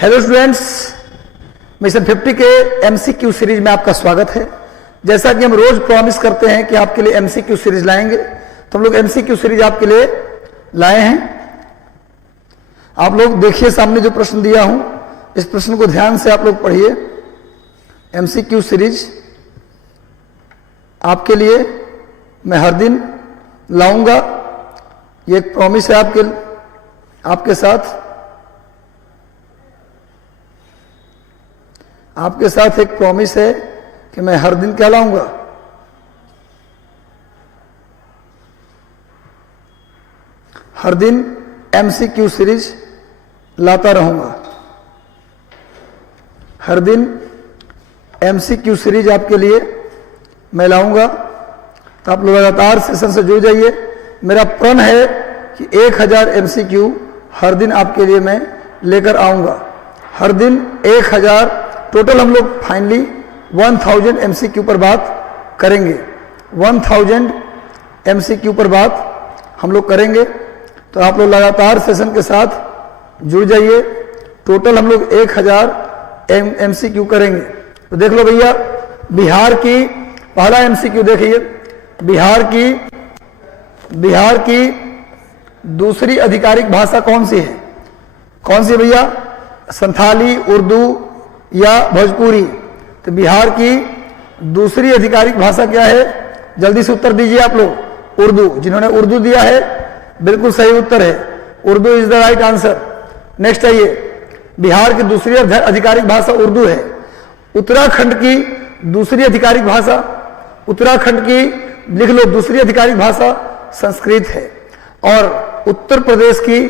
Hello students, mission 50 के MCQ series में आपका स्वागत है। जैसा कि हम रोज प्रॉमिस करते हैं कि आपके लिए एमसीक्यू सीरीज लाएंगे, तो हम लोग एमसीक्यू सीरीज आपके लिए लाए हैं। आप लोग देखिए सामने जो प्रश्न दिया हूं, इस प्रश्न को ध्यान से आप लोग पढ़िए। एमसीक्यू सीरीज आपके लिए मैं हर दिन लाऊंगा, ये एक प्रॉमिस है आपके साथ। आपके साथ एक प्रॉमिस है कि मैं हर दिन क्या लाऊंगा, हर दिन एमसीक्यू सीरीज लाता रहूंगा। हर दिन एमसीक्यू सीरीज आपके लिए मैं लाऊंगा, तो आप लोग लगातार सेशन से जुड़ जाइए। मेरा प्रण है कि 1000 एमसीक्यू हर दिन आपके लिए मैं लेकर आऊंगा। हर दिन 1000 टोटल हम लोग फाइनली 1000 एमसीक्यू पर बात करेंगे। 1000 एमसीक्यू पर बात हम लोग करेंगे, तो आप लोग लगातार सेशन के साथ जुड़ जाइए। टोटल हम लोग 1000 एमसीक्यू करेंगे। तो देख लो भैया, बिहार की पहला एमसीक्यू देखिए। बिहार की दूसरी आधिकारिक भाषा कौन सी है? कौन सी भैया? संथाली, उर्दू या भोजपुरी? तो बिहार की दूसरी आधिकारिक भाषा क्या है? जल्दी से उत्तर दीजिए आप लोग। उर्दू। जिन्होंने उर्दू दिया है बिल्कुल सही उत्तर है, Urdu is the right answer. Next आइए, बिहार की दूसरी आधिकारिक भाषा उर्दू है। उत्तराखंड की दूसरी आधिकारिक भाषा, उत्तराखंड की लिख लो दूसरी आधिकारिक भाषा संस्कृत है। और उत्तर प्रदेश की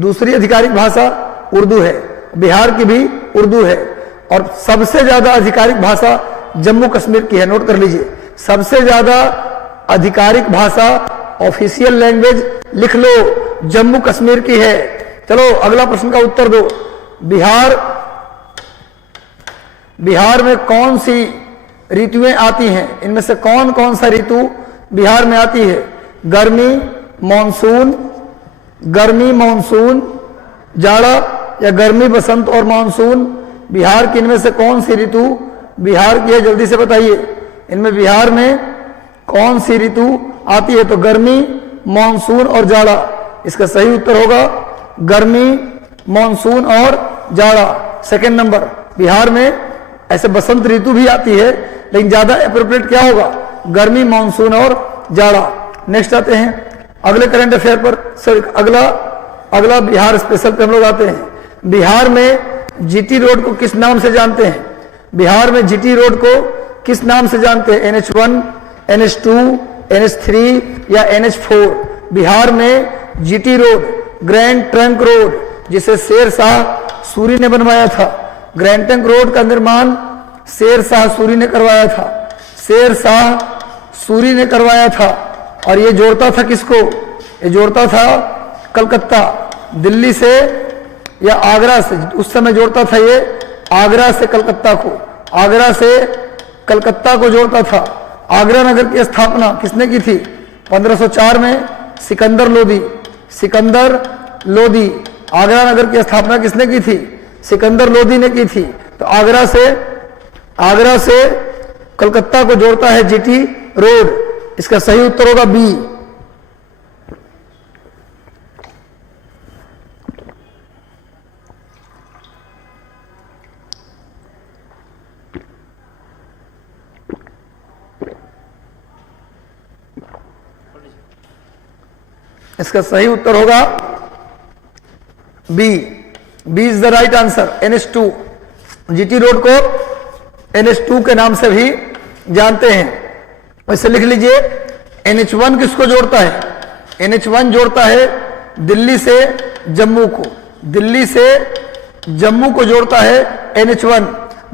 दूसरी आधिकारिक भाषा उर्दू है। बिहार की भी उर्दू है। और सबसे ज्यादा आधिकारिक भाषा जम्मू कश्मीर की है। नोट कर लीजिए, सबसे ज्यादा आधिकारिक भाषा ऑफिशियल लैंग्वेज लिख लो जम्मू कश्मीर की है। चलो अगला प्रश्न का उत्तर दो। बिहार में कौन सी ऋतुएं आती हैं? इनमें से कौन कौन सा ऋतु बिहार में आती है? गर्मी, मानसून, जाड़ा या गर्मी, बसंत और मानसून? बिहार की इनमें से कौन सी ऋतु बिहार की है? जल्दी से बताइए। इनमें बिहार में कौन सी ऋतु आती है? तो गर्मी, मानसून और जाड़ा। इसका सही उत्तर होगा गर्मी, मानसून और जाड़ा। सेकंड नंबर, बिहार में ऐसे बसंत ऋतु भी आती है, लेकिन ज्यादा एप्रोप्रिएट क्या होगा? गर्मी, मानसून और जाड़ा। नेक्स्ट आते हैं अगले करंट अफेयर पर। सॉरी, अगला बिहार स्पेशल पे हम लोग आते हैं। बिहार में जीटी रोड को किस नाम से जानते हैं? बिहार में जीटी रोड को किस नाम से जानते हैं? NH1, NH2, NH3 या NH4? बिहार में GT road, grand trunk road, जिसे शेर शाह सूरी ने बनवाया था। ग्रैंड ट्रंक रोड का निर्माण शेर शाह सूरी ने करवाया था। शेर शाह सूरी ने करवाया था। और ये जोड़ता था किसको? ये जोड़ता था कलकत्ता, दिल्ली से या आगरा से। उस समय जोड़ता था ये आगरा से कलकत्ता को, आगरा से कलकत्ता को जोड़ता था। आगरा नगर की स्थापना किसने की थी? 1504 में सिकंदर लोदी। आगरा नगर की स्थापना किसने की थी? सिकंदर लोदी ने की थी। तो आगरा से कलकत्ता को जोड़ता है जीटी रोड। इसका सही उत्तर होगा बी। इसका सही उत्तर होगा B. B is the right answer. NH2, GT road को NH2 के नाम से भी जानते हैं। वैसे लिख लीजिए, NH1 किसको जोड़ता है? NH1 जोड़ता है दिल्ली से जम्मू को, दिल्ली से जम्मू को जोड़ता है NH1।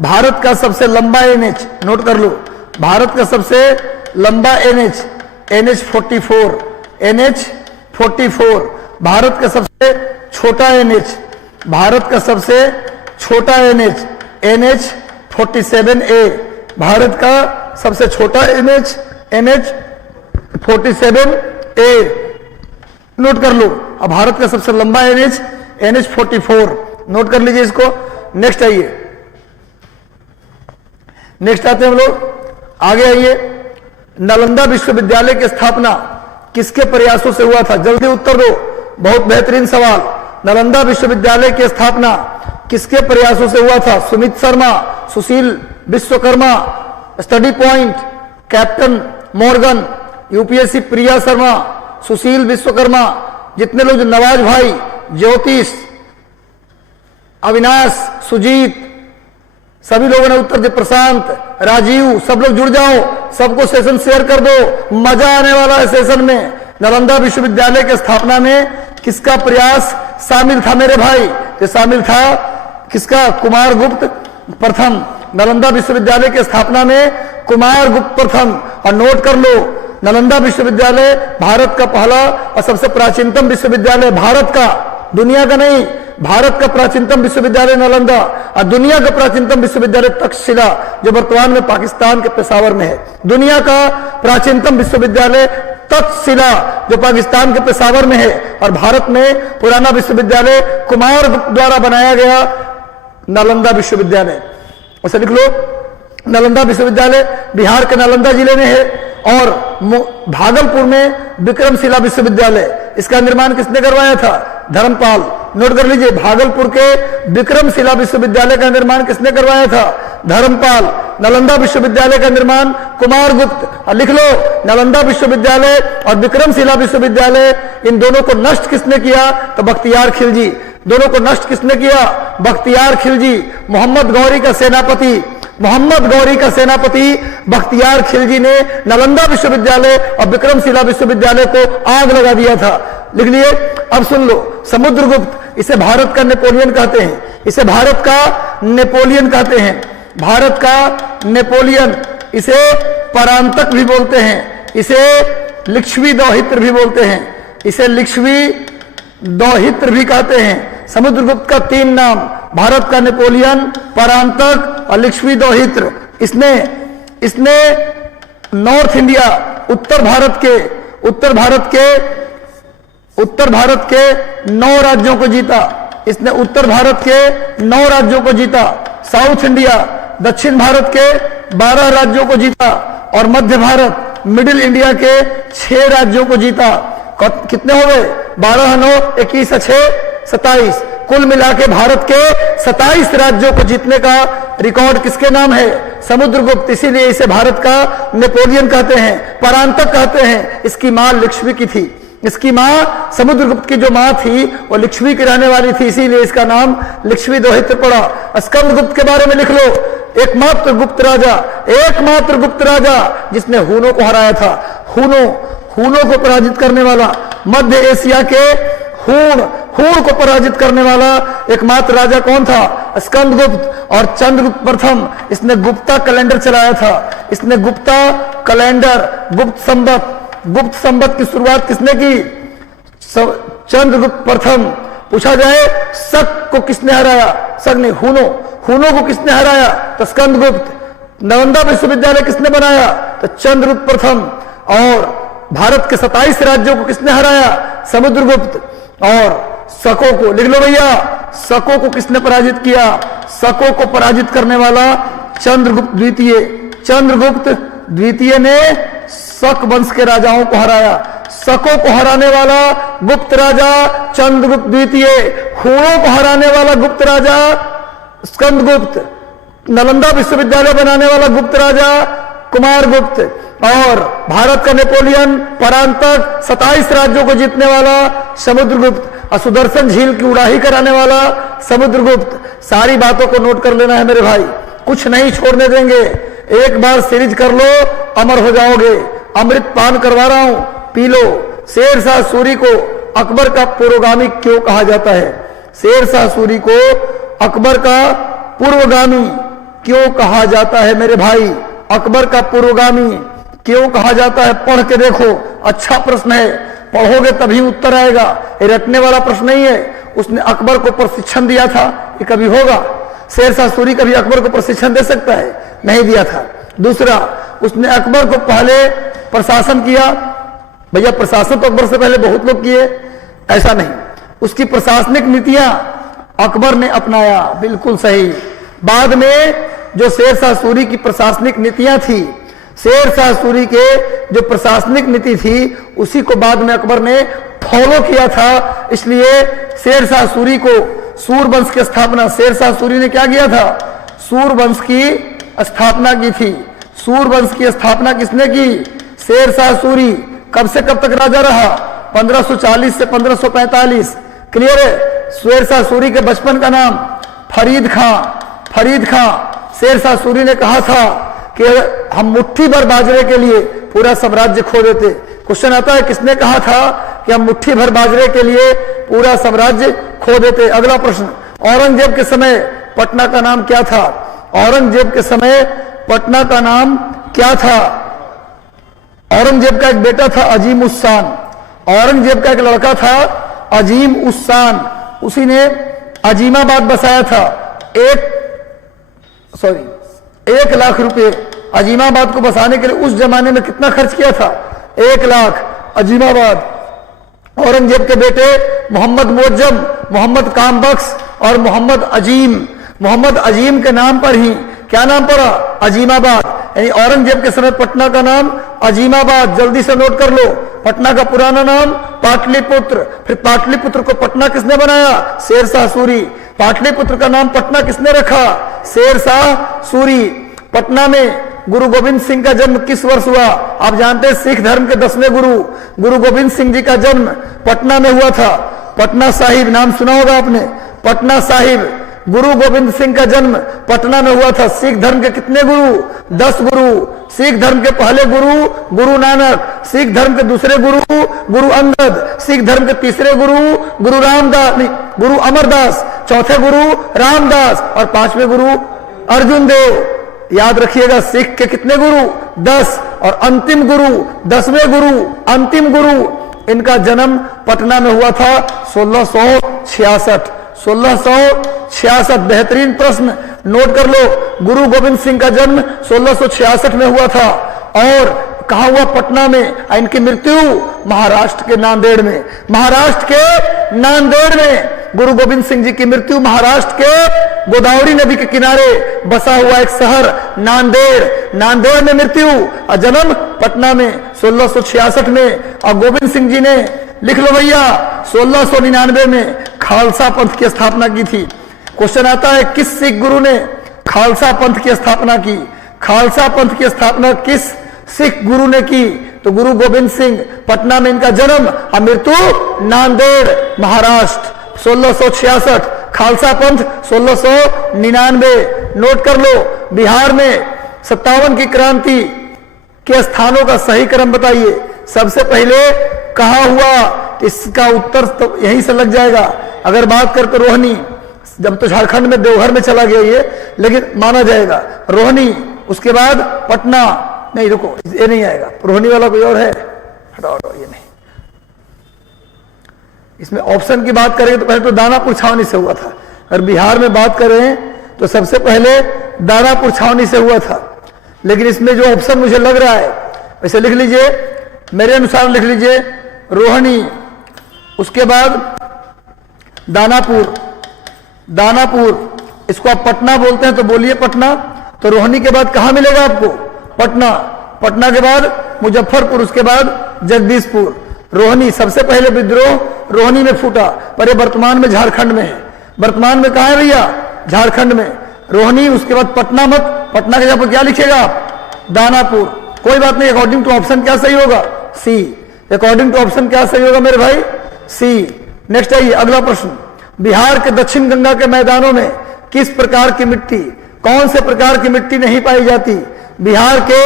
भारत का सबसे लंबा NH, नोट कर लो, भारत का सबसे लंबा NH44। NH44। भारत का सबसे छोटा NH, भारत का सबसे छोटा NH47A। भारत का सबसे छोटा NH47A। नोट कर लो। अब भारत का सबसे लंबा NH NH44 नोट कर लीजिए इसको। नेक्स्ट आइए, नेक्स्ट आते हैं हम लोग, आगे आइए। नालंदा विश्वविद्यालय की स्थापना किसके प्रयासों से हुआ था? जल्दी उत्तर दो, बहुत बेहतरीन सवाल। नालंदा विश्वविद्यालय की स्थापना किसके प्रयासों से हुआ था? Sumit Sharma, Sushil Vishwakarma, study point, captain Morgan, UPSC Priya Sharma, Sushil Vishwakarma, जितने लोग, नवाज भाई, ज्योतिष, अविनाश, सुजीत, सभी लोगों ने उत्तर दिया, प्रशांत, राजीव, सब लोग जुड़ जाओ, सबको सेशन शेयर कर दो, मजा आने वाला है सेशन में। नालंदा विश्वविद्यालय की स्थापना में किसका प्रयास शामिल था मेरे भाई? ये शामिल था किसका? कुमार गुप्त प्रथम। नालंदा विश्वविद्यालय की स्थापना में कुमार गुप्त प्रथम। और नोट कर लो, नालंदा विश्वविद्यालय भारत का पहला और सबसे प्राचीनतम विश्वविद्यालय, भारत का, दुनिया का नहीं, भारत का प्राचीनतम विश्वविद्यालय नालंदा, और दुनिया का प्राचीनतम विश्वविद्यालय तक्षशिला, जो वर्तमान में पाकिस्तान के पेशावर में है। दुनिया का प्राचीनतम विश्वविद्यालय तक्षशिला, जो पाकिस्तान के पेशावर में है। और भारत में पुराना विश्वविद्यालय कुमार गुप्त द्वारा बनाया गया नालंदा विश्वविद्यालय। उसे लिख लो, नालंदा विश्वविद्यालय बिहार के नालंदा जिले में है। और भागलपुर में विक्रमशिला विश्वविद्यालय, इसका निर्माण किसने करवाया था? धर्मपाल। नोट कर लीजिए, भागलपुर के विक्रमशिला विश्वविद्यालय का निर्माण किसने करवाया था? धर्मपाल। नालंदा विश्वविद्यालय का निर्माण कुमार गुप्त। और लिख लो, नालंदा विश्वविद्यालय और विक्रमशिला विश्वविद्यालय, इन दोनों को नष्ट किसने किया? तो बख्तियार खिलजी। दोनों को नष्ट किसने किया? बख्तियार खिलजी। मोहम्मद गौरी का सेनापति, मोहम्मद गौरी का सेनापति बख्तियार खिलजी ने नालंदा विश्वविद्यालय और विक्रमशिला विश्वविद्यालय को आग लगा दिया था। लिख लिए। अब सुन लो, समुद्रगुप्त, इसे भारत का नेपोलियन कहते हैं, इसे भारत का नेपोलियन कहते हैं, भारत का नेपोलियन। इसे परांतक भी बोलते हैं, इसे लिच्छवी दौहित्र भी बोलते हैं, इसे लिच्छवी दौहित्र भी कहते हैं। समुद्रगुप्त का 3 नाम, भारत का नेपोलियन, परांतक और लिच्छवी दौहित्र। इसने नॉर्थ इंडिया, उत्तर भारत के 9 राज्यों को जीता। इसने उत्तर भारत के 9 राज्यों को जीता। साउथ इंडिया, दक्षिण भारत के 12 राज्यों को जीता। और मध्य भारत, मिडिल इंडिया के 6 राज्यों को जीता। कितने हो गए? 12, 9, 21, 6, 27। कुल मिला के भारत के 27 राज्यों को जीतने का रिकॉर्ड किसके नाम है? समुद्रगुप्त। इसीलिए इसे भारत का नेपोलियन कहते हैं, परांतक कहते हैं। इसकी मां लिच्छवी की थी, इसकी मां, समुद्रगुप्त की जो मां थी वो लिच्छवी की रहने वाली थी, इसीलिए इसका नाम लिच्छवी दौहित्र पड़ा। स्कंदगुप्त के बारे में लिख लो, एकमात्र गुप्त राजा जिसने हूनों को हराया था। हूनों को पराजित करने वाला, मध्य एशिया के हूण को पराजित करने वाला एकमात्र राजा कौन था? स्कंदगुप्त। और चंद्रगुप्त प्रथम, इसने गुप्ता कैलेंडर चलाया था। इसने गुप्ता कैलेंडर, गुप्त संवत की शुरुआत किसने की? चंद्रगुप्त प्रथम। पूछा जाए शक को किसने हराया? शक नहीं, हूनों को किसने हराया? तो स्कंदगुप्त। नालंदा विश्वविद्यालय किसने बनाया? तो चंद्रगुप्त प्रथम। और भारत के 27 राज्यों को किसने हराया? समुद्रगुप्त। और शकों को लिख लो भैया, शकों को किसने पराजित किया? शकों को पराजित करने वाला चंद्रगुप्त द्वितीय। चंद्रगुप्त द्वितीय ने शक वंश के राजाओं को हराया। शकों को हराने वाला गुप्त राजा चंद्रगुप्त द्वितीय, हूणों को हराने वाला गुप्त राजा स्कंदगुप्त, नालंदा विश्वविद्यालय बनाने वाला गुप्त राजा कुमारगुप्त, और भारत का नेपोलियन परांतक 27 राज्यों को जीतने वाला समुद्रगुप्त, और सुदर्शन झील की उड़ाही कराने वाला समुद्रगुप्त। सारी बातों को नोट कर लेना है मेरे भाई, कुछ नहीं छोड़ने देंगे। एक बार सीरीज कर लो, अमर हो जाओगे। अमृत पान करवा रहा हूं, पी लो। शेरशाह सूरी को अकबर का पुरोगामी क्यों कहा जाता है? शेरशाह सूरी को अकबर का पूर्वगामी क्यों कहा जाता है मेरे भाई? अकबर का पूर्वगामी क्यों कहा जाता है? पढ़ के देखो, अच्छा प्रश्न है, पढ़ोगे तभी उत्तर आएगा। ये रटने वाला प्रश्न नहीं है। उसने अकबर को प्रशिक्षण दिया था, ये कभी होगा? शेरशाह सूरी कभी अकबर को प्रशिक्षण दे सकता है? नहीं दिया था। दूसरा, उसने अकबर को पहले प्रशासन किया। भैया प्रशासन तो अकबर से पहले बहुत लोग किए, ऐसा नहीं। उसकी प्रशासनिक नीतियां अकबर ने अपनाया, बिल्कुल सही। बाद में जो शेरशाह सूरी की प्रशासनिक नीतियां थी, शेरशाह सूरी के जो प्रशासनिक नीति थी उसी को बाद में अकबर ने फॉलो किया था। इसलिए शेरशाह सूरी को सूरवंश की स्थापना, शेरशाह सूरी ने क्या किया था? सूरवंश की स्थापना की थी। सूरवंश की स्थापना किसने की? शेरशाह सूरी। कब से कब तक राजा रहा? 1540 से 1545। क्लियर है? शेरशाह सूरी के बचपन का नाम फरीद खां। फरीद खां। शेरशाह सूरी ने कहा था कि हम मुट्ठी भर बाजरे के लिए पूरा साम्राज्य खो देते। क्वेश्चन आता है किसने कहा था कि हम मुट्ठी भर बाजरे के लिए पूरा साम्राज्य खो देते? अगला प्रश्न, औरंगजेब के समय पटना का नाम क्या था? औरंगजेब के समय पटना का नाम क्या था? औरंगजेब का एक बेटा था अजीम उस शान। औरंगजेब का एक लड़का था अजीम उस शान, उसी ने अजीमाबाद बसाया था। 1 लाख रुपए अजीमाबाद को बसाने के लिए उस जमाने में कितना खर्च किया था? 1 लाख। अजीमाबाद। औरंगजेब के बेटे मोहम्मद मुअज्जम, मोहम्मद कामबख्श और मोहम्मद अजीम, मोहम्मद अजीम के नाम पर ही क्या नाम पड़ा? अजीमाबाद। यानी औरंगजेब के समय पटना का नाम अजीमाबाद। जल्दी से नोट कर लो, पटना का पुराना नाम पाटलिपुत्र। फिर पाटलिपुत्र को पटना किसने बनाया? शेरशाह सूरी। पाटलिपुत्र का नाम पटना किसने रखा? शेरशाह सूरी। पटना में गुरु गोविंद सिंह का जन्म किस वर्ष हुआ? आप जानते हैं सिख धर्म के 10वें गुरु गुरु गोविंद सिंह जी का जन्म पटना में हुआ था। पटना साहिब नाम सुना होगा आपने। पटना साहिब। गुरु गोविंद सिंह का जन्म पटना में हुआ था। सिख धर्म के कितने गुरु? 10 गुरु। सिख धर्म के पहले गुरु गुरु नानक, सिख धर्म के दूसरे गुरु गुरु अंगद, सिख धर्म के तीसरे गुरु गुरु रामदास, गुरु अमरदास, चौथे गुरु रामदास और 5वें गुरु अर्जुन देव। याद रखिएगा, सिख के कितने गुरु? 10 और अंतिम गुरु 10वें गुरु, अंतिम गुरु, इनका जन्म पटना में हुआ था 1666। 1666। बेहतरीन प्रश्न, नोट कर लो। गुरु गोविंद सिंह का जन्म 1666 में हुआ था और कहा हुआ? पटना में। इनकी मृत्यु महाराष्ट्र के नांदेड़ में। महाराष्ट्र के नांदेड़ में गुरु गोविंद सिंह जी की मृत्यु। महाराष्ट्र के गोदावरी नदी के किनारे बसा हुआ एक शहर नांदेड़, नांदेड़ में मृत्यु और जन्म पटना में 1666 में। और गोविंद सिंह जी ने, लिख लो भैया, 1699 में खालसा पंथ की स्थापना की थी। क्वेश्चन आता है किस सिख गुरु ने खालसा पंथ की स्थापना की? खालसा पंथ की स्थापना किस सिख गुरु ने की? तो गुरु गोविंद सिंह। पटना में इनका जन्म और मृत्यु नांदेड़ महाराष्ट्र 1666। खालसा पंथ 1699। नोट कर लो। बिहार में 57 की क्रांति के स्थानों का सही क्रम बताइए। सबसे पहले कहा हुआ? इसका उत्तर तो यहीं से लग जाएगा। अगर बात करते रोहनी, जब तो झारखंड में देवघर में चला गया ये, लेकिन माना जाएगा रोहनी। उसके बाद पटना, नहीं रुको, ये नहीं आएगा, रोहनी वाला कोई और है, हटाओ ये नहीं। इसमें ऑप्शन की बात करेंगे तो पहले तो दानापुर छावनी से हुआ था। अगर बिहार में बात करें तो सबसे पहले दानापुर छावनी से हुआ था। लेकिन इसमें जो ऑप्शन मुझे लग रहा है वैसे लिख लीजिए, मेरे अनुसार लिख लीजिए रोहनी, उसके बाद दानापुर। दानापुर, इसको आप पटना बोलते हैं तो बोलिए पटना। तो रोहनी के बाद कहां मिलेगा आपको? पटना। पटना के बाद मुजफ्फरपुर, उसके बाद जगदीशपुर। रोहनी, सबसे पहले विद्रोह रोहनी में फूटा, पर ये वर्तमान में झारखंड में है। वर्तमान में कहां है भैया? झारखंड में। रोहनी, उसके बाद पटना मत, पटना के जगह पर क्या लिखेगा आप? दानापुर। कोई बात नहीं, अकॉर्डिंग टू ऑप्शन क्या सही होगा? सी। अकॉर्डिंग टू ऑप्शन क्या सही होगा मेरे भाई? सी। नेक्स्ट आइए, अगला प्रश्न। बिहार के दक्षिण गंगा के मैदानों में किस प्रकार की मिट्टी, कौन से प्रकार की मिट्टी नहीं पाई जाती? बिहार के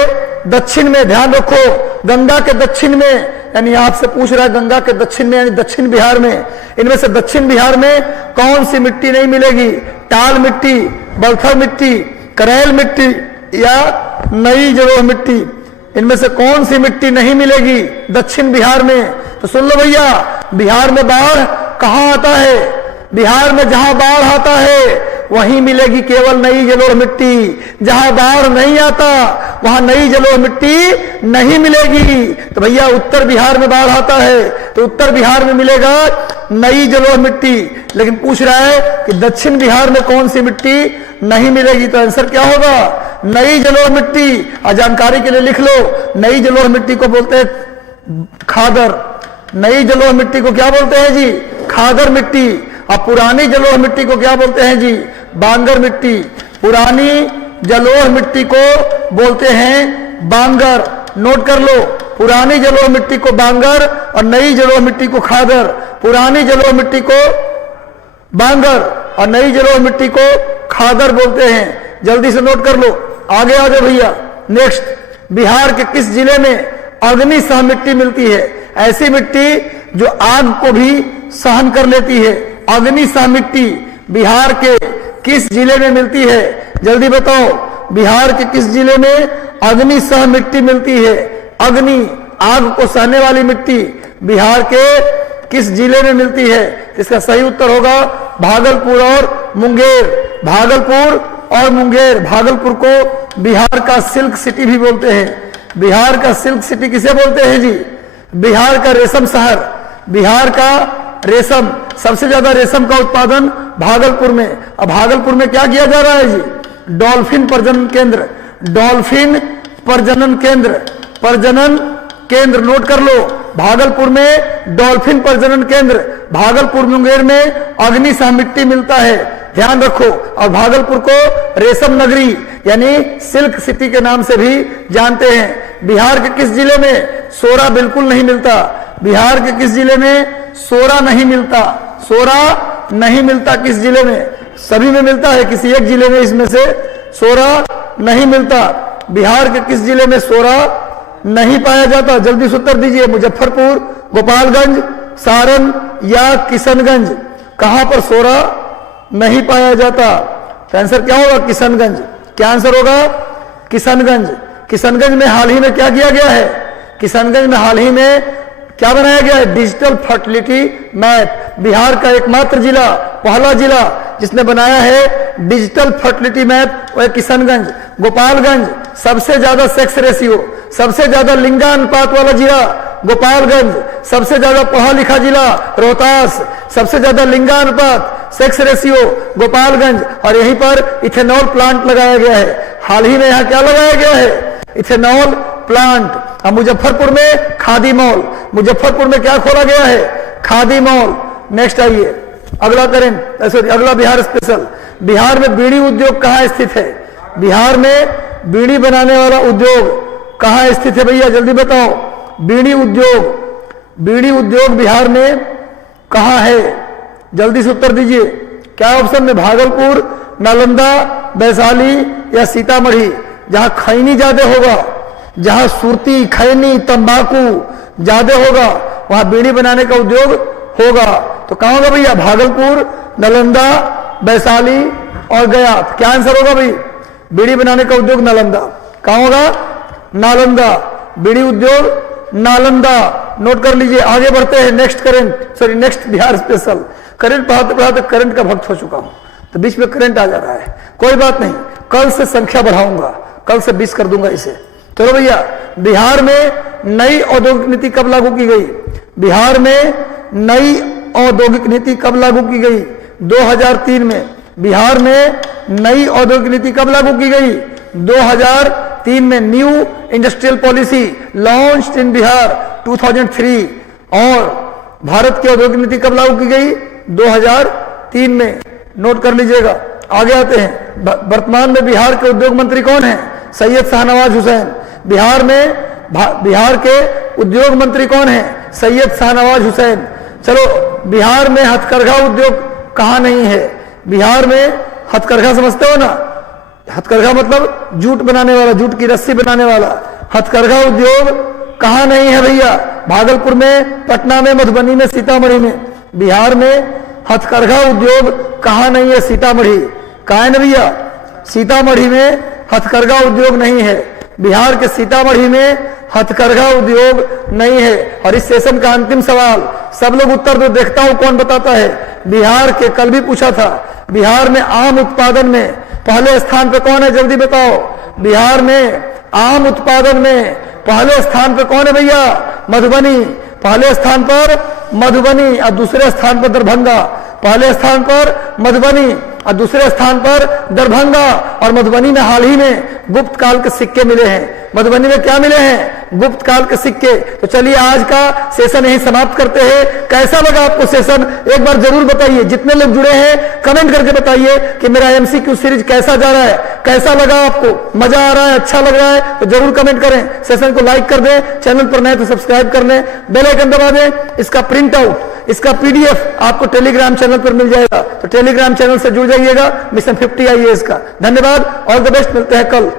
दक्षिण में, ध्यान रखो, गंगा के दक्षिण में, यानी आपसे पूछ रहा है गंगा के दक्षिण में यानी दक्षिण बिहार में, इनमें से दक्षिण बिहार में कौन सी मिट्टी नहीं मिलेगी? टाल मिट्टी, बलथर मिट्टी, करेल मिट्टी या नई जलोढ़ मिट्टी, इनमें से कौन सी मिट्टी नहीं मिलेगी दक्षिण बिहार में? तो सुन लो भैया, बिहार में बाढ़ कहां आता है? बिहार में जहां बाढ़ आता है वहीं मिलेगी केवल नई जलोढ़ मिट्टी। जहां बाढ़ नहीं आता वहां नई जलोढ़ मिट्टी नहीं मिलेगी। तो भैया उत्तर बिहार में बाढ़ आता है तो उत्तर बिहार में मिलेगा नई जलोढ़ मिट्टी, लेकिन पूछ रहा है कि दक्षिण बिहार में कौन सी मिट्टी नहीं मिलेगी। तो आंसर क्या होगा? नई जलोढ़ मिट्टी। और जानकारी के लिए लिख लो, नई जलोढ़ मिट्टी को बोलते हैं खादर। नई जलोढ़ मिट्टी को क्या बोलते हैं जी? खादर मिट्टी। और पुरानी जलोढ़ मिट्टी को क्या बोलते हैं जी? बांगर मिट्टी। पुरानी जलोढ़ मिट्टी को बोलते हैं बांगर। नोट कर लो, पुरानी जलोढ़ मिट्टी को बांगर और नई जलोढ़ मिट्टी को खादर। पुरानी जलोढ़ मिट्टी को बांगर और नई जलोढ़ मिट्टी को खादर बोलते हैं। जल्दी से नोट कर लो, आगे आ जाओ भैया। नेक्स्ट, बिहार के किस जिले में अग्नि सह मिट्टी मिलती है? ऐसी मिट्टी जो आग को भी सहन कर लेती है। अग्नि सह मिट्टी बिहार के किस जिले में मिलती है? जल्दी बताओ, बिहार के किस जिले में अग्नि सह मिट्टी मिलती है? अग्नि, आग को सहने वाली मिट्टी बिहार के किस जिले में मिलती है? इसका सही उत्तर होगा भागलपुर और मुंगेर। भागलपुर और मुंगेर। भागलपुर को बिहार का सिल्क सिटी भी बोलते हैं। बिहार का सिल्क सिटी किसे बोलते हैं जी? बिहार का रेशम शहर। बिहार का रेशम, सबसे ज्यादा रेशम का उत्पादन भागलपुर में। अब भागलपुर में क्या किया जा रहा है जी? डॉल्फिन प्रजनन केंद्र। डॉल्फिन प्रजनन केंद्र। प्रजनन केंद्र नोट कर लो, भागलपुर में डॉल्फिन प्रजनन केंद्र। भागलपुर मुंगेर में अग्नि सह मिट्टी मिलता है, ध्यान रखो। और भागलपुर को रेशम नगरी यानी सिल्क सिटी के नाम से भी जानते हैं। बिहार के किस जिले में सोरा बिल्कुल नहीं मिलता? बिहार के किस जिले में सोरा नहीं मिलता? सोरा नहीं मिलता किस जिले में? सभी में मिलता है, किसी एक जिले में इसमें से सोरा नहीं मिलता। बिहार के किस जिले में सोरा नहीं पाया जाता? जल्दी से उत्तर दीजिए। मुजफ्फरपुर, गोपालगंज, सारण या किशनगंज? कहां पर सोरा नहीं पाया जाता? तो आंसर क्या होगा? किशनगंज। क्या आंसर होगा? किशनगंज। किशनगंज में हाल ही में क्या किया गया है? किशनगंज में हाल ही में क्या बनाया गया है? Digital fertility map. बिहार का एकमात्र जिला, पहला जिला जिसने बनाया है डिजिटल फर्टिलिटी मैप वो है किशनगंज। गोपालगंज, सबसे ज्यादा सेक्स रेशियो, सबसे ज्यादा लिंगानुपात वाला जिला गोपालगंज। सबसे ज्यादा पढ़ा लिखा जिला रोहतास। सबसे ज्यादा लिंगानुपात, सेक्स रेशियो गोपालगंज। और यहीं पर इथेनॉल प्लांट लगाया गया है। हाल ही में यहाँ क्या लगाया गया है? Ethanol plant. अब मुजफ्फरपुर में खादी मॉल। मुजफ्फरपुर में क्या खोला गया है? खादी मॉल। नेक्स्ट आइए, अगला करें, सॉरी अगला बिहार स्पेशल। बिहार में बीड़ी उद्योग कहाँ स्थित है? बिहार में बीड़ी बनाने वाला उद्योग कहाँ स्थित है भैया? जल्दी बताओ। बीड़ी उद्योग, बीड़ी उद्योग बिहार में कहाँ है? जल्दी से उत्तर दीजिए। क्या ऑप्शन में? भागलपुर, नालंदा, वैशाली या सीतामढ़ी? जहां खैनी ज्यादा होगा, जहां सुरती, खैनी, तंबाकू ज्यादा होगा वहां बीड़ी बनाने का उद्योग होगा। तो कहां होगा भैया? भागलपुर, नालंदा, वैशाली और गया। क्या आंसर होगा भाई? बीड़ी बनाने का उद्योग नालंदा। कहां होगा? नालंदा। बीड़ी उद्योग नालंदा। नोट कर लीजिए। आगे बढ़ते हैं। Next current, sorry next Bihar special. Current पढ़ाते पढ़ाते करंट का भक्त हो चुका हूं तो बीच में करंट आ जा रहा है। कोई बात नहीं, कल से संख्या बढ़ाऊंगा, कल से 20 कर दूंगा इसे। चलो भैया, बिहार में नई औद्योगिक नीति कब लागू की गई? बिहार में नई औद्योगिक नीति कब लागू की गई? 2003 में। बिहार में नई औद्योगिक नीति कब लागू की गई? 2003 में। New industrial policy launched in Bihar 2003। और भारत की औद्योगिक नीति कब लागू की गई? 2003 में। नोट कर लीजिएगा। आगे आते हैं। वर्तमान में बिहार के उद्योग मंत्री कौन है? सैयद शाहनवाज हुसैन। बिहार में बिहार के उद्योग मंत्री कौन है? सैयद शाहनवाज हुसैन। चलो, बिहार में हथकरघा उद्योग कहाँ नहीं है? बिहार में हथकरघा समझते हो ना? हथकरघा मतलब जूट बनाने वाला, जूट की रस्सी बनाने वाला। हथकरघा उद्योग कहाँ नहीं है भैया? भागलपुर में, पटना में, मधुबनी में, सीतामढ़ी में। बिहार में हथकरघा उद्योग कहाँ नहीं है? सीतामढ़ी। कहाँ है ना भैया? सीतामढ़ी में हथकरघा उद्योग नहीं है। बिहार के सीतामढ़ी में हथकरघा उद्योग नहीं है। और इस सेशन का अंतिम सवाल, सब लोग उत्तर दो, देखता हूं कौन बताता है। बिहार के, कल भी पूछा था, बिहार में आम उत्पादन में पहले स्थान पे कौन है, जल्दी बताओ। बिहार में आम उत्पादन में पहले स्थान पे कौन है भैया, मधुबनी। पहले स्थान पर मधुबनी और दूसरे स्थान पर दरभंगा। पहले स्थान पर मधुबनी और दूसरे स्थान पर दरभंगा। और मधुबनी में हाल ही में गुप्त काल के सिक्के मिले हैं। मधुबनी में क्या मिले हैं, गुप्त काल के सिक्के। तो चलिए आज का सेशन यही समाप्त करते हैं। कैसा लगा आपको सेशन, एक बार जरूर बताइए। जितने लोग जुड़े हैं कमेंट करके बताइए कि मेरा एमसीक्यू सीरीज कैसा जा रहा है, कैसा लगा आपको, मजा आ रहा है, अच्छा लग रहा है, तो जरूर कमेंट करें। सेशन को लाइक कर दें, चैनल पर नए तो सब्सक्राइब कर लें, बेल आइकन दबा दें। इसका प्रिंट आउट, इसका पीडीएफ आपको टेलीग्राम चैनल पर मिल जाएगा, तो टेलीग्राम चैनल से जुड़ जाइएगा मिशन 50 IAS का। धन्यवाद, ऑल द बेस्ट, मिलते हैं कल।